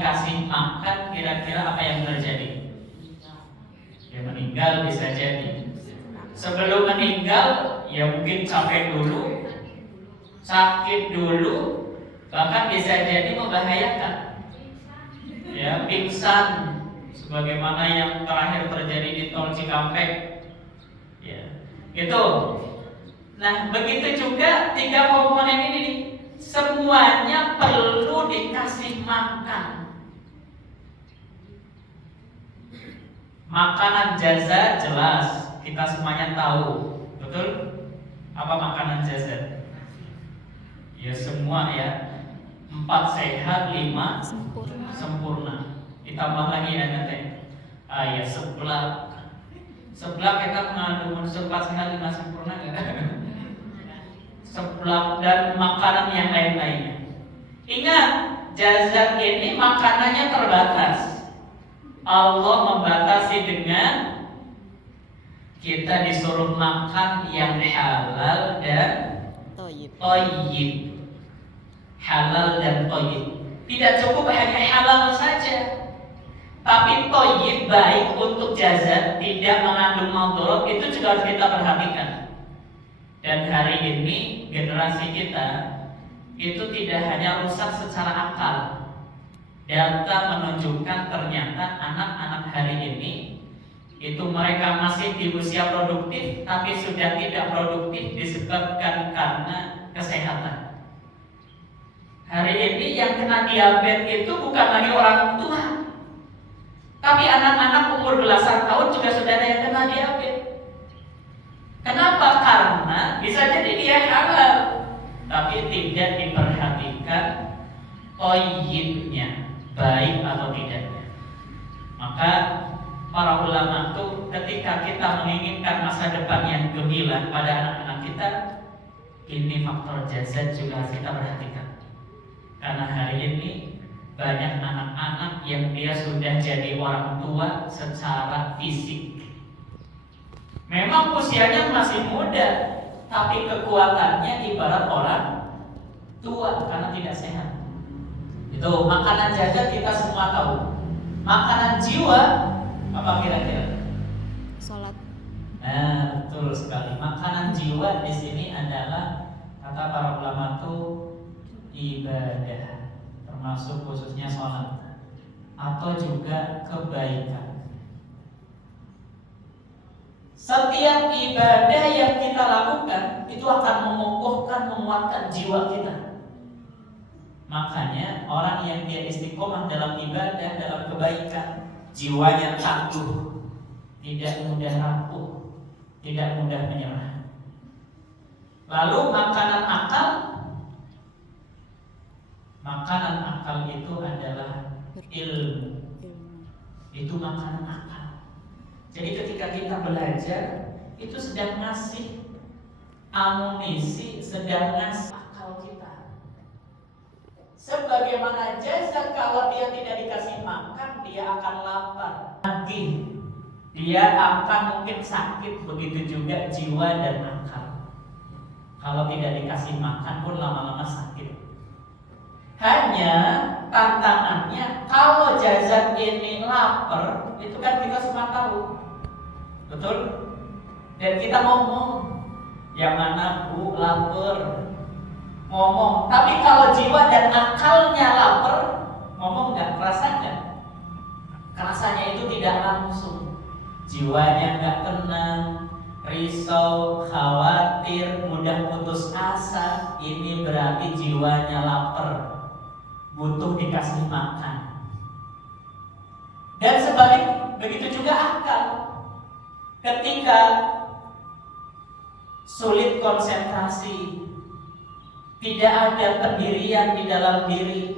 dikasih makan, kira-kira apa yang terjadi? Ya meninggal bisa jadi. Sebelum meninggal, ya mungkin capek dulu, sakit dulu, bahkan bisa jadi membahayakan. Ya, pingsan, sebagaimana yang terakhir terjadi di Tol Cikampek. Ya, itu. Nah, begitu juga 3 komponen ini, semuanya perlu dikasih makan. Makanan jaza jelas, kita semuanya tahu, betul? Apa makanan jaza? Ya semua ya. 4 sehat, 5 sempurna. Ditambah lagi ya nanti. Ya seblak. Seblak kita mengandung unsur 4 sehat, 5 sempurna enggak? Seblak dan makanan yang lain-lainnya. Ingat, jazat ini makanannya terbatas. Allah membatasi dengan kita disuruh makan yang halal dan thayyib. Halal dan thayyib. Tidak cukup hanya halal saja, tapi thayyib baik untuk jazat, tidak mengandung madarat, itu juga harus kita perhatikan. Dan hari ini generasi kita itu tidak hanya rusak secara akal. Data menunjukkan ternyata anak-anak hari ini itu mereka masih di usia produktif, tapi sudah tidak produktif disebabkan karena kesehatan. Hari ini yang kena diabetes itu bukan lagi orang tua, tapi anak-anak umur belasan tahun juga sudah ada yang kena diabetes. Kenapa? Karena bisa jadi dia halal, tapi tidak diperhatikan thayyibnya, baik atau tidaknya. Maka para ulama itu ketika kita menginginkan masa depan yang gemilang pada anak-anak kita, ini faktor jazat juga harus kita perhatikan. Karena hari ini banyak anak-anak yang dia sudah jadi orang tua secara fisik. Memang usianya masih muda, tapi kekuatannya ibarat orang tua karena tidak sehat. Itu makanan jazat kita semua tahu. Makanan jiwa apa kira-kira? Salat. Nah, betul sekali. Makanan jiwa di sini adalah kata para ulama itu ibadah, termasuk khususnya sholat atau juga kebaikan. Setiap ibadah yang kita lakukan itu akan mengokohkan, menguatkan jiwa kita. Makanya orang yang dia istiqomah dalam ibadah, dalam kebaikan, jiwanya tangguh, tidak mudah rapuh, tidak mudah menyerah. Lalu makanan akal itu adalah ilmu. Itu makanan akal. Jadi ketika kita belajar, itu sedang ngasih amunisi, sedang ngasih akal kita. Sebagaimana jazat, kalau dia tidak dikasih makan, dia akan lapar. Nanti dia akan mungkin sakit, begitu juga jiwa dan akal. Kalau tidak dikasih makan pun lama-lama sakit. Hanya tantangannya, kalau jazat ini lapar, itu kan kita semua tahu, betul? Dan kita ngomong, yang mana bu lapar, ngomong. Tapi kalau jiwa dan akalnya lapar, ngomong nggak, kerasa nggak? Kerasanya itu tidak langsung. Jiwanya nggak tenang, risau, khawatir, mudah putus asa. Ini berarti jiwanya lapar, butuh dikasih makan. Dan sebalik, begitu juga akal. Ketika sulit konsentrasi, tidak ada pendirian di dalam diri,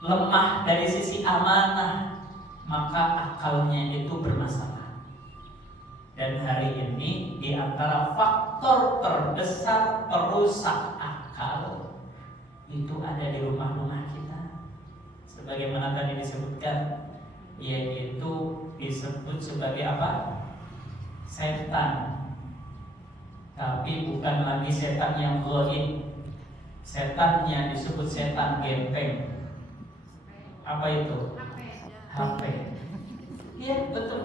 lemah dari sisi amanah, maka akalnya itu bermasalah. Dan hari ini di antara faktor terbesar perusak akal itu ada di rumah-rumah kita. Sebagaimana tadi disebutkan, yaitu disebut sebagai apa? Setan. Tapi bukan lagi setan yang ghaib. Setan yang disebut setan gempeng. Apa itu? HP. Iya, betul.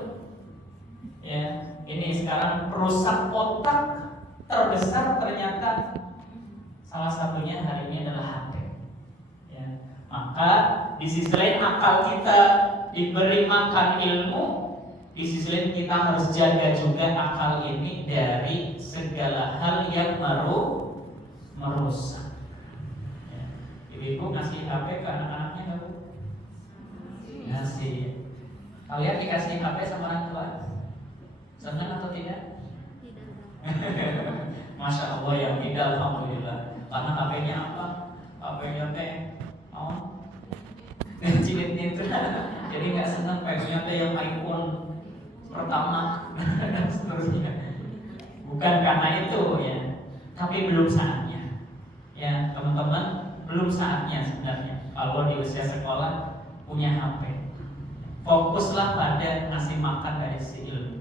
Ya, ini sekarang perusak otak terbesar ternyata salah satunya hari ini adalah HP. Ya, maka di sisi lain akal kita diberi makan ilmu, di sisi lain kita harus jaga juga akal ini dari segala hal yang merusak. Ya. Ibu ngasih HP ke anak-anaknya nggak, Bu? Ngasih. Kalian dikasih HP sama orang tua, senang atau tidak? Masya Allah ya, tidak, alhamdulillah. Karena HP-nya apa? HP-nya teh jilid itu. Jadi nggak senang HP-nya teh yang iPhone pertama dan seterusnya. Bukan karena itu ya, tapi belum saatnya. Ya teman-teman, belum saatnya sebenarnya. Kalau di usia sekolah punya HP, fokuslah pada ngasih makan dari si ilmu.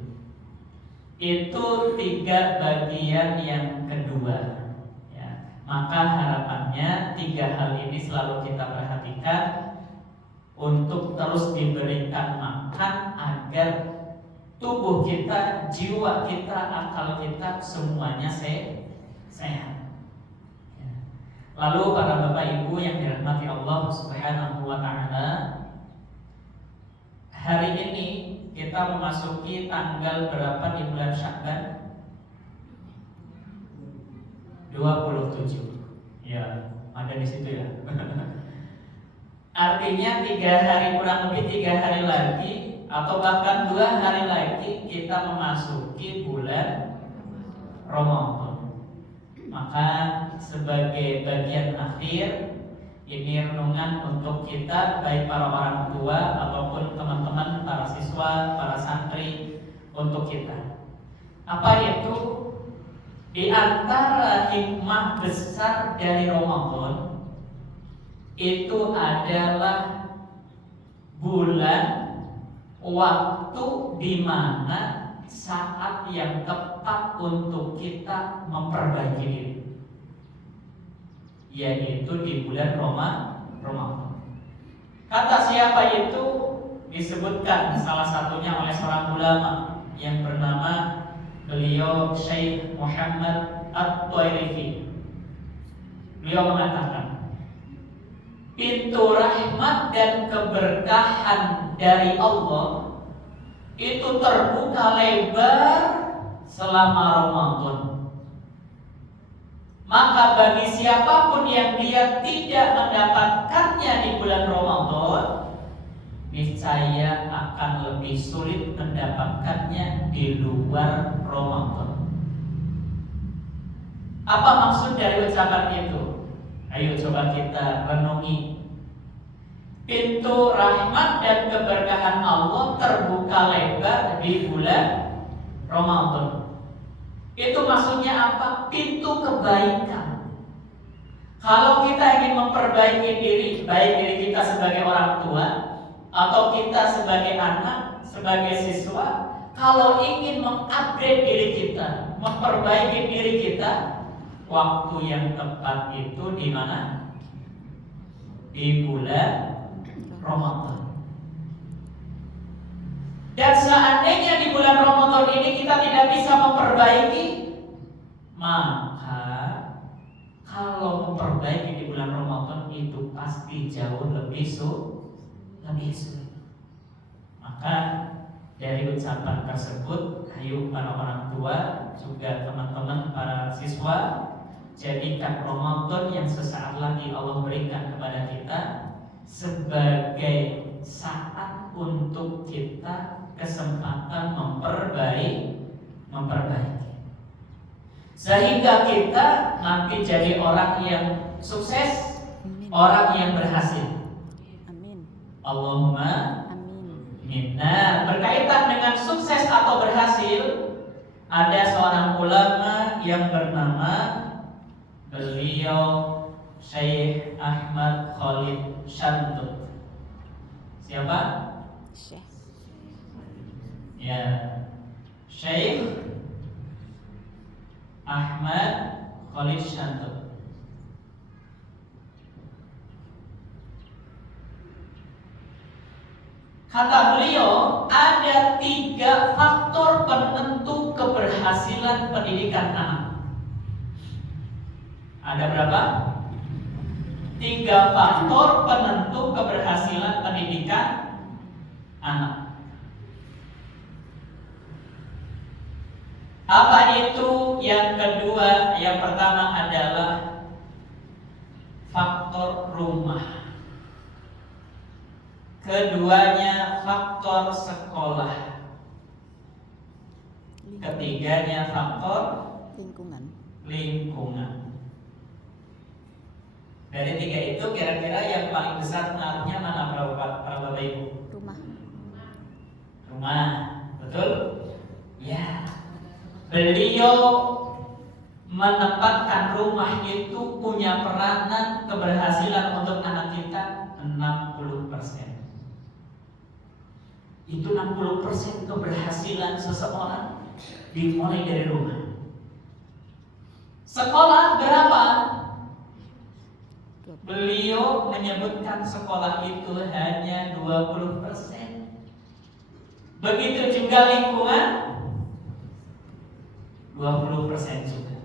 Itu 3 bagian yang kedua. Ya, maka harapannya 3 hal ini selalu kita perhatikan untuk terus diberikan makan agar tubuh kita, jiwa kita, akal kita semuanya sehat. Ya. Lalu para bapak ibu yang dirahmati Allah Subhanahu wa Ta'ala, hari ini kita memasuki tanggal berapa di bulan Sya'ban? 27. Ya, ada di situ ya. Artinya 3 hari, kurang lebih 3 hari lagi atau bahkan 2 hari lagi kita memasuki bulan Ramadan. Maka sebagai bagian akhir ini renungan untuk kita, baik para orang tua ataupun teman-teman, para siswa, para santri, untuk kita. Apa itu? Di antara hikmah besar dari Ramadan itu adalah bulan, waktu di mana saat yang tepat untuk kita memperbaiki diri, yaitu di bulan Ramadan. Kata siapa itu? Disebutkan salah satunya oleh seorang ulama yang bernama beliau Syekh Muhammad At-Twairifi. Beliau mengatakan, pintu rahmat dan keberkahan dari Allah itu terbuka lebar selama Ramadan. Maka bagi siapapun yang dia tidak mendapatkannya di bulan Ramadan, niscaya akan lebih sulit mendapatkannya di luar Ramadan. Apa maksud dari ucapan itu? Ayo coba kita renungi. Pintu rahmat dan keberkahan Allah terbuka lebar di bulan Ramadan. Itu maksudnya apa? Pintu kebaikan. Kalau kita ingin memperbaiki diri, baik diri kita sebagai orang tua atau kita sebagai anak, sebagai siswa, kalau ingin mengupgrade diri kita, memperbaiki diri kita, waktu yang tepat itu di mana? Di bulan Ramadan. Dan seandainya di bulan Ramadan ini kita tidak bisa memperbaiki, maka kalau memperbaiki di bulan Ramadan itu pasti jauh lebih sulit. Maka dari ucapan tersebut, ayo para orang tua, juga teman-teman para siswa, jadikan Ramadan yang sesaat lagi Allah berikan kepada kita sebagai saat untuk kita kesempatan memperbaiki, sehingga kita nanti jadi orang yang sukses, orang yang berhasil. Amin. Allahumma amin. Nah, berkaitan dengan sukses atau berhasil, ada seorang ulama yang bernama beliau Syekh Ahmad Khalid Shantut. Siapa? Syekh. Ya, Syekh Ahmad Khalid Shantut. Kata beliau, ada 3 faktor penentu keberhasilan pendidikan anak. Ada berapa? 3 faktor penentu keberhasilan pendidikan anak. Apa itu? Yang kedua, yang pertama adalah faktor rumah. Keduanya faktor sekolah. Ketiganya faktor lingkungan. Dari 3 itu kira-kira yang paling besar pengaruhnya mana Bapak Ibu? Rumah. Betul? Ya. Beliau menempatkan rumah itu punya peranan keberhasilan untuk anak kita 60%. Itu 60% keberhasilan seseorang dimulai dari rumah. Sekolah berapa? Beliau menyebutkan sekolah itu hanya 20%. Begitu juga lingkungan 20% juga.